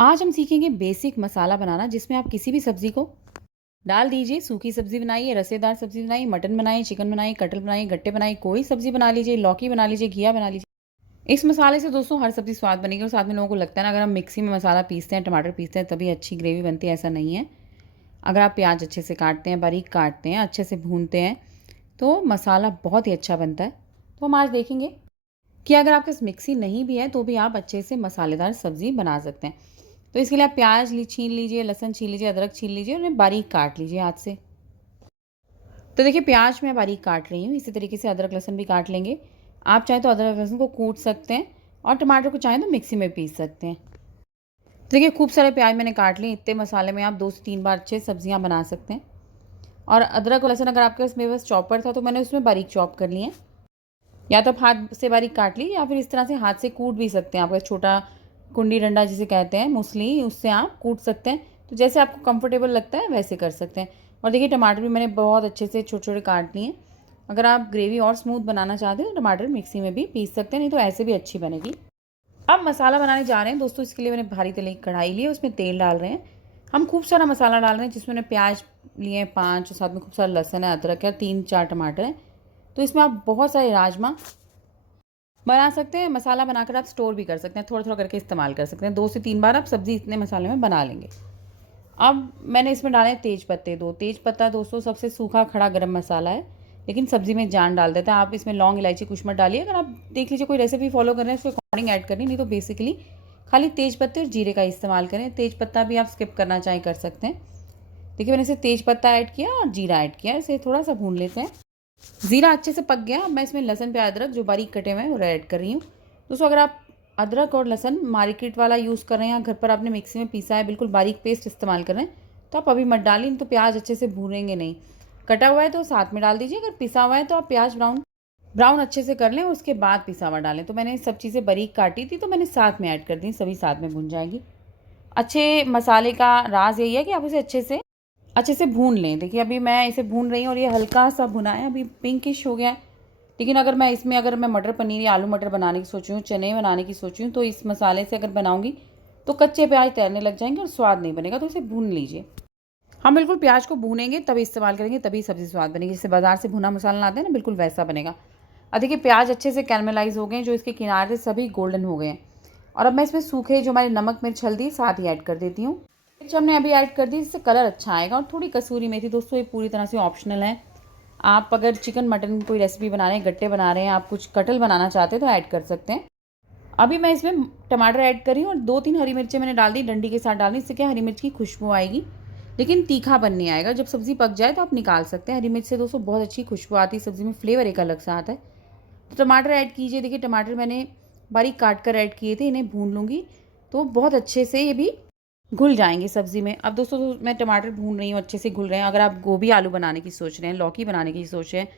आज हम सीखेंगे बेसिक मसाला बनाना जिसमें आप किसी भी सब्ज़ी को डाल दीजिए। सूखी सब्ज़ी बनाइए, रसेदार सब्ज़ी बनाइए, मटन बनाइए, चिकन बनाइए, कटहल बनाइए, गट्टे बनाइए, कोई सब्ज़ी बना लीजिए, लौकी बना लीजिए, घिया बना लीजिए। इस मसाले से दोस्तों हर सब्ज़ी स्वाद बनेगी और साथ में लोगों को लगता है ना, अगर हम मिक्सी में मसाला पीसते हैं, टमाटर पीसते हैं तभी अच्छी ग्रेवी बनती है, ऐसा नहीं है। अगर आप प्याज अच्छे से काटते हैं, बारीक काटते हैं, अच्छे से भूनते हैं तो मसाला बहुत ही अच्छा बनता है। तो हम आज देखेंगे कि अगर आपके पास मिक्सी नहीं भी है तो भी आप अच्छे से मसालेदार सब्ज़ी बना सकते हैं। तो इसके लिए आप प्याज छील लीजिए, लहसुन छील लीजिए, अदरक छील लीजिए और उन्हें बारीक काट लीजिए हाथ से। तो देखिए प्याज मैं बारीक काट रही हूँ, इसी तरीके से अदरक लहसुन भी काट लेंगे। आप चाहें तो अदरक लहसुन को कूट सकते हैं और टमाटर को चाहें तो मिक्सी में पीस सकते हैं। तो देखिए खूब सारे प्याज मैंने काट लिए। इतने मसाले में आप 2 से 3 बार अच्छे सब्जियाँ बना सकते हैं। और अदरक और लहसुन अगर आपके पास मेरे पास चॉपर था तो मैंने उसमें बारीक चॉप कर लिए। या तो आप हाथ से बारीक काट ली या फिर इस तरह से हाथ से कूट भी सकते हैं। आपका छोटा कुंडी डंडा जिसे कहते हैं मूसली, उससे आप कूट सकते हैं। तो जैसे आपको कंफर्टेबल लगता है वैसे कर सकते हैं। और देखिए टमाटर भी मैंने बहुत अच्छे से छोटे छोटे काट लिए। अगर आप ग्रेवी और स्मूथ बनाना चाहते हैं तो टमाटर मिक्सी में भी पीस सकते हैं, नहीं तो ऐसे भी अच्छी बनेगी। अब मसाला बनाने जा रहे हैं दोस्तों। इसके लिए मैंने भारी तले की कढ़ाई ली है, उसमें तेल डाल रहे हैं। हम खूब सारा मसाला डाल रहे हैं जिसमें मैंने प्याज लिए हैं 5, साथ में खूब सारा लहसुन है, अदरक है, 3-4 टमाटर हैं। तो इसमें आप बहुत सारे राजमा बना सकते हैं। मसाला बनाकर आप स्टोर भी कर सकते हैं, थोड़ा थोड़ा करके इस्तेमाल कर सकते हैं। 2 से 3 बार आप सब्ज़ी इतने मसाले में बना लेंगे। अब मैंने इसमें डाले तेज पत्ते 2। तेज पत्ता दोस्तों सबसे सूखा खड़ा गरम मसाला है, लेकिन सब्ज़ी में जान डाल देता है। आप इसमें लौंग इलायची कुछ मत डालिए। अगर आप देख लीजिए कोई रेसिपी फॉलो कर रहे हैं उसके अकॉर्डिंग ऐड करनी, नहीं तो बेसिकली खाली तेज पत्ते और जीरे का इस्तेमाल करें। तेज पत्ता भी आप स्किप करना चाहें कर सकते हैं। देखिए मैंने इसे तेज पत्ता ऐड किया और जीरा ऐड किया। इसे थोड़ा सा भून लेते हैं। ज़ीरा अच्छे से पक गया। अब मैं इसमें लहसुन प्याज अदरक जो बारीक कटे हुए हैं वो ऐड कर रही हूँ। दोस्तों अगर आप अदरक और लहसुन मार्केट वाला यूज़ कर रहे हैं या घर पर आपने मिक्सी में पीसा है, बिल्कुल बारीक पेस्ट इस्तेमाल कर रहे हैं, तो आप अभी मत डालिए, नहीं तो प्याज अच्छे से भूनेंगे नहीं। कटा हुआ है तो साथ में डाल दीजिए। अगर पिसा हुआ है तो आप प्याज ब्राउन ब्राउन अच्छे से कर लें, उसके बाद पिसा हुआ डालें। तो मैंने सब चीज़ें बारीक काटी थी तो मैंने साथ में ऐड कर दी, सभी साथ में भुन जाएंगी। अच्छे मसाले का राज यही है कि आप इसे अच्छे से भून लें। देखिए अभी मैं इसे भून रही हूँ और ये हल्का सा भुना है, अभी पिंकिश हो गया है। लेकिन अगर मैं मटर पनीर या आलू मटर बनाने की सोची हूँ, चने बनाने की सोची हूँ, तो इस मसाले से अगर बनाऊंगी तो कच्चे प्याज तैरने लग जाएंगे और स्वाद नहीं बनेगा। तो इसे भून लीजिए। हम बिल्कुल प्याज को भूनेंगे तभी इस्तेमाल करेंगे, तभी सब्जी स्वाद बनेगी। जैसे बाजार से भुना मसाला लाते हैं ना, बिल्कुल वैसा बनेगा। अब देखिए प्याज अच्छे से कैरमलाइज हो गए, जो इसके किनारे सभी गोल्डन हो गए हैं। और अब मैं इसमें सूखे जो हमारे नमक मिर्च हल्दी साथ ही ऐड कर देती हूँ। मिर्च हमने अभी ऐड कर दी, इससे कलर अच्छा आएगा। और थोड़ी कसूरी मेथी, दोस्तों ये पूरी तरह से ऑप्शनल है। आप अगर चिकन मटन कोई रेसिपी बना रहे हैं, गट्टे बना रहे हैं, आप कुछ कटहल बनाना चाहते हैं तो ऐड कर सकते हैं। अभी मैं इसमें टमाटर ऐड कर रही हूँ और 2-3 हरी मिर्चें मैंने डाल दी, डंडी के साथ डालनी। इससे क्या हरी मिर्च की खुशबू आएगी, लेकिन तीखापन नहीं आएगा। जब सब्ज़ी पक जाए तो आप निकाल सकते हैं। हरी मिर्च से दोस्तों बहुत अच्छी खुशबू आती है सब्ज़ी में, फ्लेवर एक अलग सा आता है। तो टमाटर ऐड कीजिए। देखिए टमाटर मैंने बारीक काट कर ऐड किए थे, इन्हें भून लूँगी तो बहुत अच्छे से ये भी घुल जाएंगे सब्ज़ी में। अब दोस्तों मैं टमाटर भून रही हूँ, अच्छे से घुल रहे हैं। अगर आप गोभी आलू बनाने की सोच रहे हैं, लौकी बनाने की सोच रहे हैं,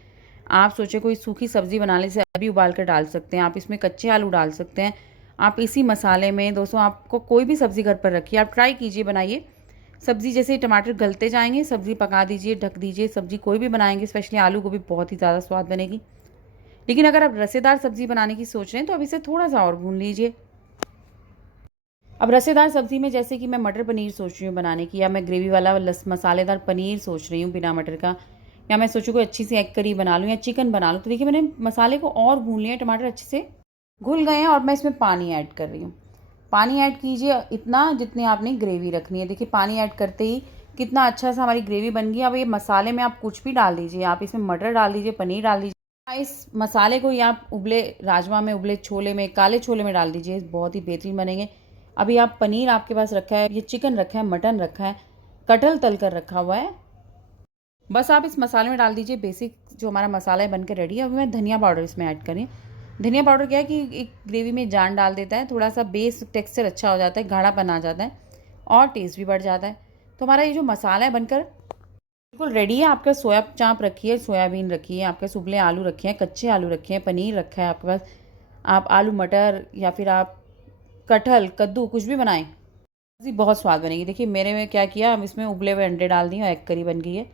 आप सोचे कोई सूखी सब्ज़ी बनाने से अभी उबाल कर डाल सकते हैं। आप इसमें कच्चे आलू डाल सकते हैं। आप इसी मसाले में दोस्तों आपको कोई भी सब्ज़ी घर पर रखिए, आप ट्राई कीजिए, बनाइए। सब्ज़ी जैसे टमाटर गलते जाएंगे, सब्ज़ी पका दीजिए, ढक दीजिए। सब्ज़ी कोई भी बनाएंगे, स्पेशली आलू गोभी, बहुत ही ज़्यादा स्वाद बनेगी। लेकिन अगर आप रसेदार सब्ज़ी बनाने की सोच रहे हैं तो अब इसे थोड़ा सा और भून लीजिए। अब रसेदार सब्ज़ी में जैसे कि मैं मटर पनीर सोच रही हूँ बनाने की, या मैं ग्रेवी वाला मसालेदार पनीर सोच रही हूँ बिना मटर का, या मैं सोचूँ कोई अच्छी सी एग करी बना लूँ या चिकन बना लूँ। तो देखिए मैंने मसाले को और भून लिया, टमाटर अच्छे से घुल गए हैं और मैं इसमें पानी ऐड कर रही हूँ। पानी ऐड कीजिए इतना जितनी आपने ग्रेवी रखनी है। देखिए पानी ऐड करते ही कितना अच्छा सा हमारी ग्रेवी बन गई। अब ये मसाले में आप कुछ भी डाल दीजिए, आप इसमें मटर डाल दीजिए, पनीर डाल दीजिए। इस मसाले को या आप उबले राजमा में, उबले छोले में, काले छोले में डाल दीजिए, बहुत ही बेहतरीन बनेंगे। अभी आप पनीर आपके पास रखा है, ये चिकन रखा है, मटन रखा है, कटहल तल कर रखा हुआ है, बस आप इस मसाले में डाल दीजिए। बेसिक जो हमारा मसाला है बनकर रेडी है। अभी मैं धनिया पाउडर इसमें ऐड करें। धनिया पाउडर क्या है कि एक ग्रेवी में जान डाल देता है, थोड़ा सा बेस टेक्सचर अच्छा हो जाता है, गाढ़ापन आ जाता है और टेस्ट भी बढ़ जाता है। तो हमारा ये जो मसाला है बनकर बिल्कुल रेडी है। आपके पास सोया चाप रखी है, सोयाबीन रखी है, आपके पास उबले आलू रखे हैं, कच्चे आलू रखे हैं, पनीर रखा है आपके पास, आप आलू मटर या फिर आप कटहल कद्दू कुछ भी बनाएं, जी बहुत स्वाद बनेगी। देखिए मेरे में क्या किया, अब इसमें उबले हुए अंडे डाल दिए और एग करी बन गई है।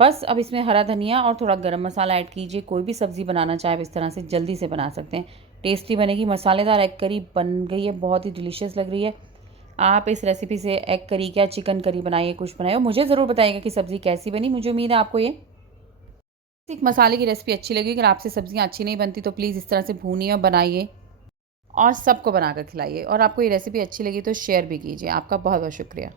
बस अब इसमें हरा धनिया और थोड़ा गरम मसाला ऐड कीजिए। कोई भी सब्ज़ी बनाना चाहे आप इस तरह से जल्दी से बना सकते हैं, टेस्टी बनेगी। मसालेदार एग करी बन गई है, बहुत ही डिलीशियस लग रही है। आप इस रेसिपी से एग करी क्या चिकन करी बनाइए, कुछ बनाइए और मुझे ज़रूर बताइएगा कि सब्ज़ी कैसी बनी। मुझे उम्मीद है आपको ये एक मसाले की रेसिपी अच्छी लगी। अगर आपसे सब्ज़ियाँ अच्छी नहीं बनती तो प्लीज़ इस तरह से भूनिए और बनाइए और सबको बनाकर खिलाइए। और आपको ये रेसिपी अच्छी लगी तो शेयर भी कीजिए। आपका बहुत बहुत शुक्रिया।